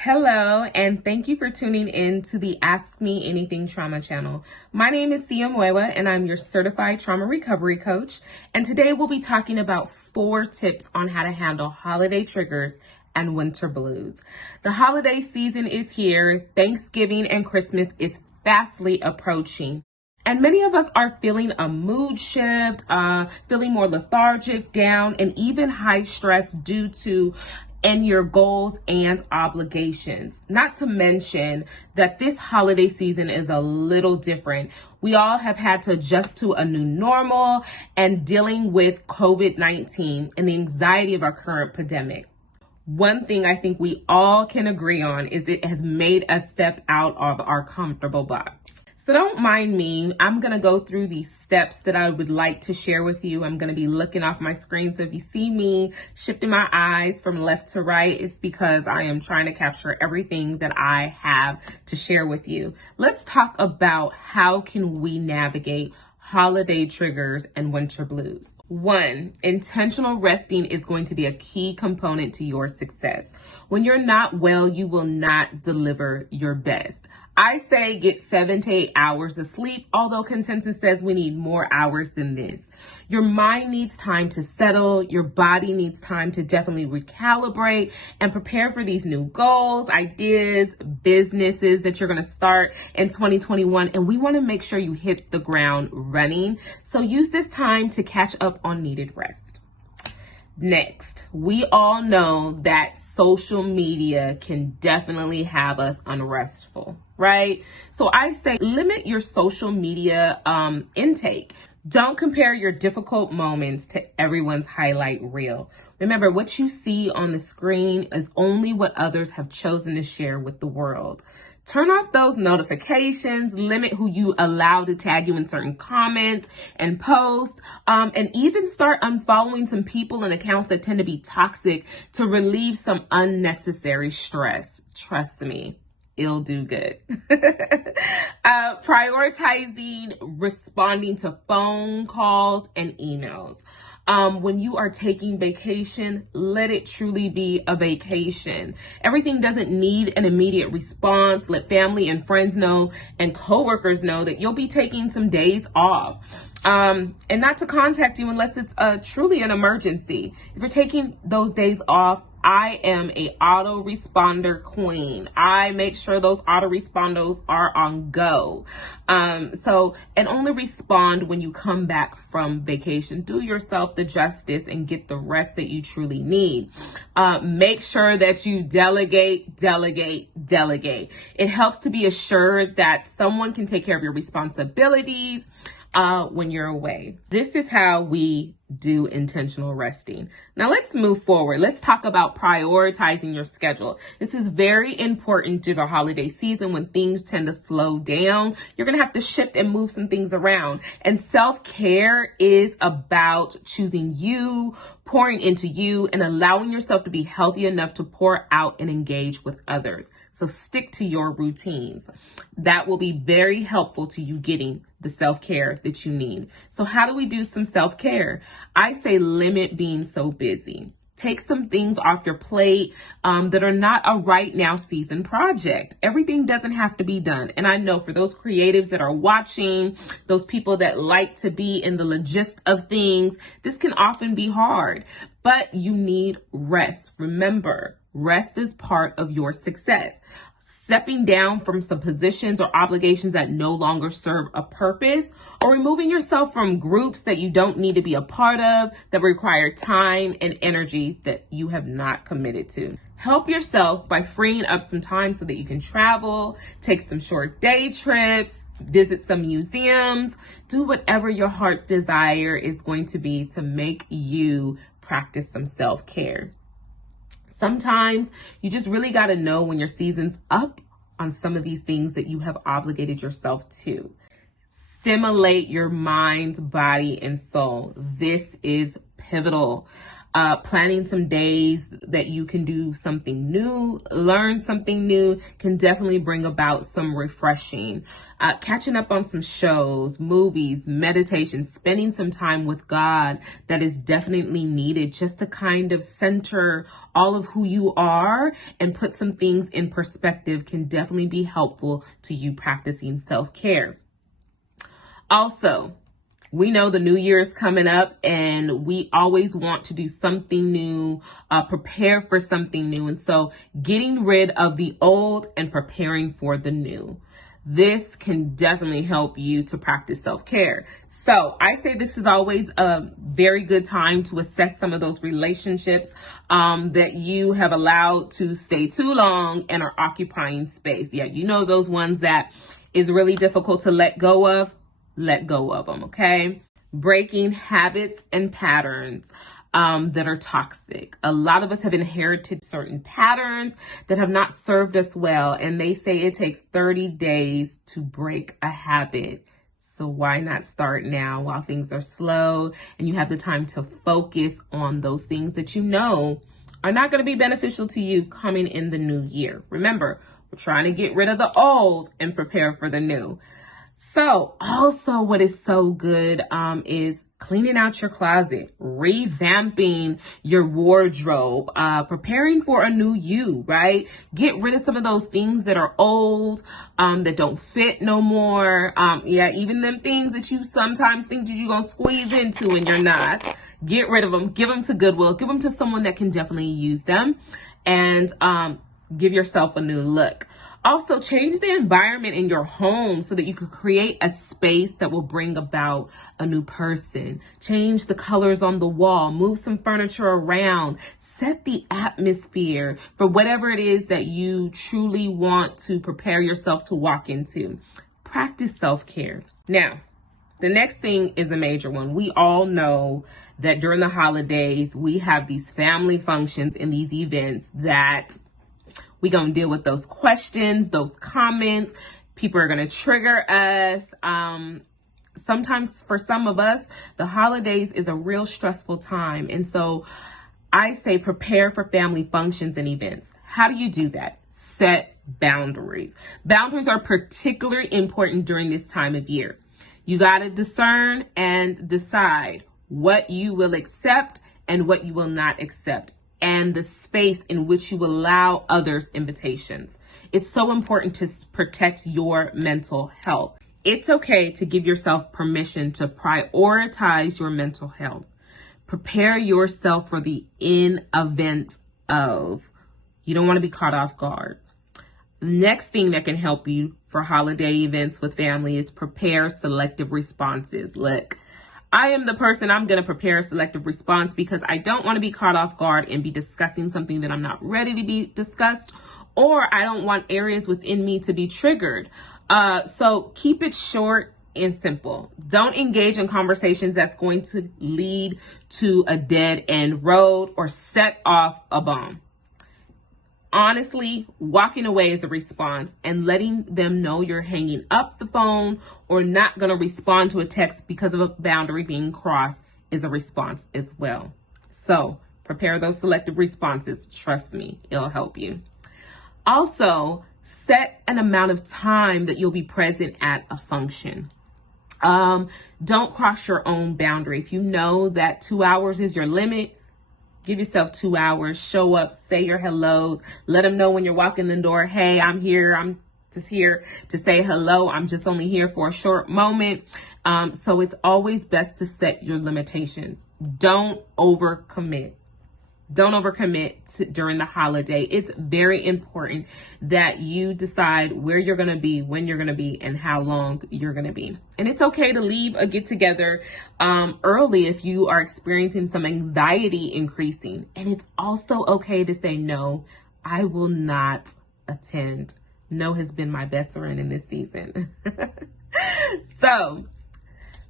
Hello, and thank you for tuning in to the Ask Me Anything Trauma channel. My name is Sia Mwewa, and I'm your certified trauma recovery coach. And today we'll be talking about 4 tips on how to handle holiday triggers and winter blues. The holiday season is here. Thanksgiving and Christmas is fastly approaching. And many of us are feeling a mood shift, feeling more lethargic, down, and even high stress due to your goals and obligations. Not to mention that this holiday season is a little different. We all have had to adjust to a new normal and dealing with COVID-19 and the anxiety of our current pandemic. One thing I think we all can agree on is it has made us step out of our comfortable box. So don't mind me. I'm going to go through these steps that I would like to share with you. I'm going to be looking off my screen. So if you see me shifting my eyes from left to right, it's because I am trying to capture everything that I have to share with you. Let's talk about how can we navigate holiday triggers and winter blues. 1, intentional resting is going to be a key component to your success. When you're not well, you will not deliver your best. I say get 7 to 8 hours of sleep, although consensus says we need more hours than this. Your mind needs time to settle. Your body needs time to definitely recalibrate and prepare for these new goals, ideas, businesses that you're going to start in 2021. And we want to make sure you hit the ground running. So use this time to catch up on needed rest. Next, we all know that social media can definitely have us unrestful, right? So I say limit your social media intake. Don't compare your difficult moments to everyone's highlight reel. Remember, what you see on the screen is only what others have chosen to share with the world. Turn off those notifications, limit who you allow to tag you in certain comments and posts, and even start unfollowing some people and accounts that tend to be toxic to relieve some unnecessary stress. Trust me, it'll do good. Prioritizing responding to phone calls and emails. When you are taking vacation, let it truly be a vacation. Everything doesn't need an immediate response. Let family and friends know and coworkers know that you'll be taking some days off. And not to contact you unless it's truly an emergency. If you're taking those days off, I am a autoresponder queen. I make sure those autoresponders are on go. And only respond when you come back from vacation. Do yourself the justice and get the rest that you truly need. Make sure that you delegate. It helps to be assured that someone can take care of your responsibilities when you're away. This is how we do intentional resting. Now let's move forward. Let's talk about prioritizing your schedule. This is very important to the holiday season when things tend to slow down. You're going to have to shift and move some things around. And self-care is about choosing you, pouring into you, and allowing yourself to be healthy enough to pour out and engage with others. So stick to your routines. That will be very helpful to you getting the self-care that you need. So how do we do some self-care? I say limit being so busy. Take some things off your plate that are not a right now season project. Everything doesn't have to be done. And I know for those creatives that are watching, those people that like to be in the logist of things, this can often be hard, but you need rest. Remember, rest is part of your success. Stepping down from some positions or obligations that no longer serve a purpose, or removing yourself from groups that you don't need to be a part of that require time and energy that you have not committed to. Help yourself by freeing up some time so that you can travel, take some short day trips, visit some museums, do whatever your heart's desire is going to be to make you practice some self-care. Sometimes you just really got to know when your season's up on some of these things that you have obligated yourself to. Stimulate your mind, body, and soul. This is pivotal. Planning some days that you can do something new, learn something new can definitely bring about some refreshing. Catching up on some shows, movies, meditation, spending some time with God, that is definitely needed just to kind of center all of who you are and put some things in perspective can definitely be helpful to you practicing self-care. Also, we know the new year is coming up and we always want to do something new, prepare for something new. And so getting rid of the old and preparing for the new. This can definitely help you to practice self-care. So I say this is always a very good time to assess some of those relationships that you have allowed to stay too long and are occupying space. Yeah, you know those ones that is really difficult to let go of. Let go of them, okay? Breaking habits and patterns that are toxic. A lot of us have inherited certain patterns that have not served us well, and they say it takes 30 days to break a habit. So why not start now while things are slow and you have the time to focus on those things that you know are not going to be beneficial to you coming in the new year. Remember, we're trying to get rid of the old and prepare for the new. So also what is so good is cleaning out your closet, revamping your wardrobe, preparing for a new you, right? Get rid of some of those things that are old, that don't fit no more. Even them things that you sometimes think that you're going to squeeze into and you're not. Get rid of them. Give them to Goodwill. Give them to someone that can definitely use them, and give yourself a new look. Also, change the environment in your home so that you can create a space that will bring about a new person. Change the colors on the wall, move some furniture around, set the atmosphere for whatever it is that you truly want to prepare yourself to walk into. Practice self-care. Now, the next thing is a major one. We all know that during the holidays, we have these family functions and these events that we're going to deal with those questions, those comments. People are going to trigger us. Sometimes for some of us, the holidays is a real stressful time. And so I say prepare for family functions and events. How do you do that? Set boundaries. Boundaries are particularly important during this time of year. You got to discern and decide what you will accept and what you will not accept, and the space in which you allow others invitations. It's so important to protect your mental health. It's okay to give yourself permission to prioritize your mental health. Prepare yourself for the event of. You don't want to be caught off guard. The next thing that can help you for holiday events with family is prepare selective responses. Look, I am the person, I'm going to prepare a selective response because I don't want to be caught off guard and be discussing something that I'm not ready to be discussed, or I don't want areas within me to be triggered. So keep it short and simple. Don't engage in conversations that's going to lead to a dead end road or set off a bomb. Honestly, walking away is a response, and letting them know you're hanging up the phone or not going to respond to a text because of a boundary being crossed is a response as well. So prepare those selective responses. Trust me, it'll help you. Also, set an amount of time that you'll be present at a function. Don't cross your own boundary. If you know that 2 hours is your limit, give yourself 2 hours, show up, say your hellos, let them know when you're walking the door, hey, I'm here, I'm just here to say hello, I'm just only here for a short moment. So it's always best to set your limitations. Don't overcommit. Don't overcommit during the holiday. It's very important that you decide where you're going to be, when you're going to be, and how long you're going to be. And it's okay to leave a get together early if you are experiencing some anxiety increasing. And it's also okay to say, no, I will not attend. No has been my best friend in this season. So,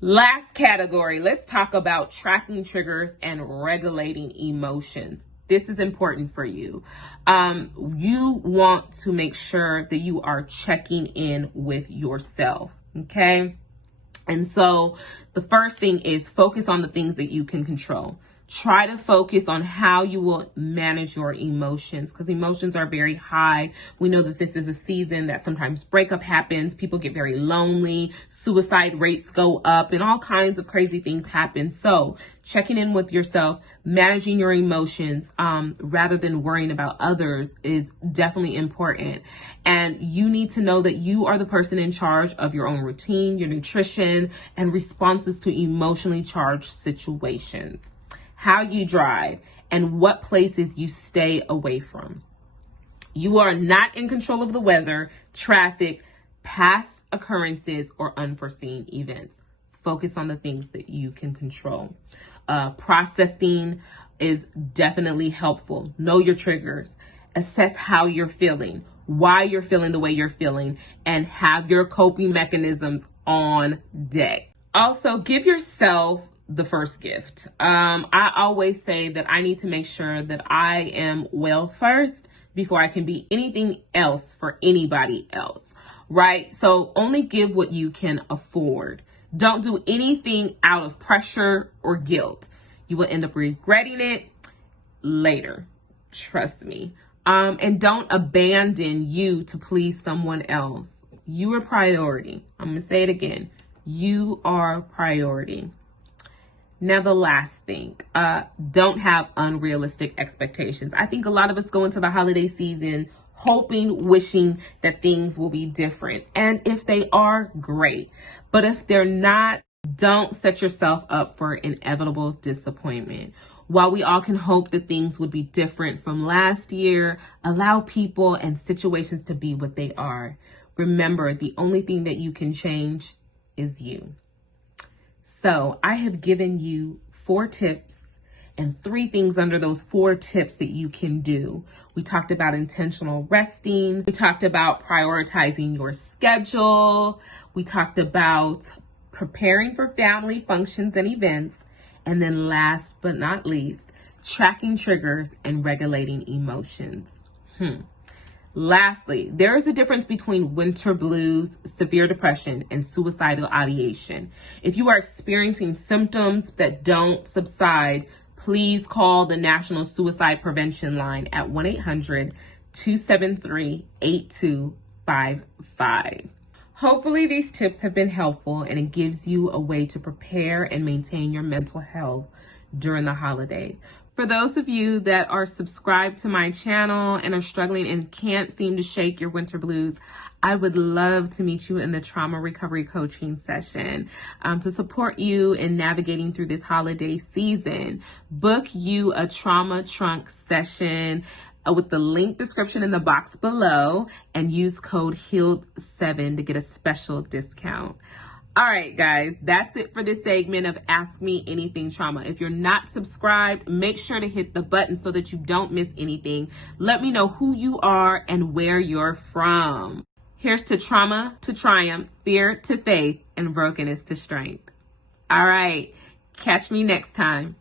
last category, let's talk about tracking triggers and regulating emotions. This is important for you. You want to make sure that you are checking in with yourself, okay? And so the first thing is focus on the things that you can control. Try to focus on how you will manage your emotions, because emotions are very high. We know that this is a season that sometimes breakup happens. People get very lonely. Suicide rates go up and all kinds of crazy things happen. So checking in with yourself, managing your emotions, rather than worrying about others is definitely important. And you need to know that you are the person in charge of your own routine, your nutrition, and responses to emotionally charged situations. How you drive, and what places you stay away from. You are not in control of the weather, traffic, past occurrences, or unforeseen events. Focus on the things that you can control. Processing is definitely helpful. Know your triggers. Assess how you're feeling, why you're feeling the way you're feeling, and have your coping mechanisms on deck. Also, give yourself the first gift. I always say that I need to make sure that I am well first before I can be anything else for anybody else, right? So only give what you can afford. Don't do anything out of pressure or guilt. You will end up regretting it later. Trust me. And don't abandon you to please someone else. You are priority. I'm going to say it again. You are priority. Now, the last thing, don't have unrealistic expectations. I think a lot of us go into the holiday season hoping, wishing that things will be different. And if they are, great. But if they're not, don't set yourself up for inevitable disappointment. While we all can hope that things would be different from last year, allow people and situations to be what they are. Remember, the only thing that you can change is you. So I have given you 4 tips and 3 things under those 4 tips that you can do. We talked about intentional resting. We talked about prioritizing your schedule. We talked about preparing for family functions and events. And then last but not least, tracking triggers and regulating emotions. Lastly, there is a difference between winter blues, severe depression, and suicidal ideation. If you are experiencing symptoms that don't subside, please call the National Suicide Prevention Line at 1-800-273-8255. Hopefully these tips have been helpful, and it gives you a way to prepare and maintain your mental health during the holidays. For those of you that are subscribed to my channel and are struggling and can't seem to shake your winter blues, I would love to meet you in the trauma recovery coaching session to support you in navigating through this holiday season. Book you a trauma trunk session with the link description in the box below, and use code HEALED7 to get a special discount. All right, guys, that's it for this segment of Ask Me Anything Trauma. If you're not subscribed, make sure to hit the button so that you don't miss anything. Let me know who you are and where you're from. Here's to trauma, to triumph, fear to faith, and brokenness to strength. All right, catch me next time.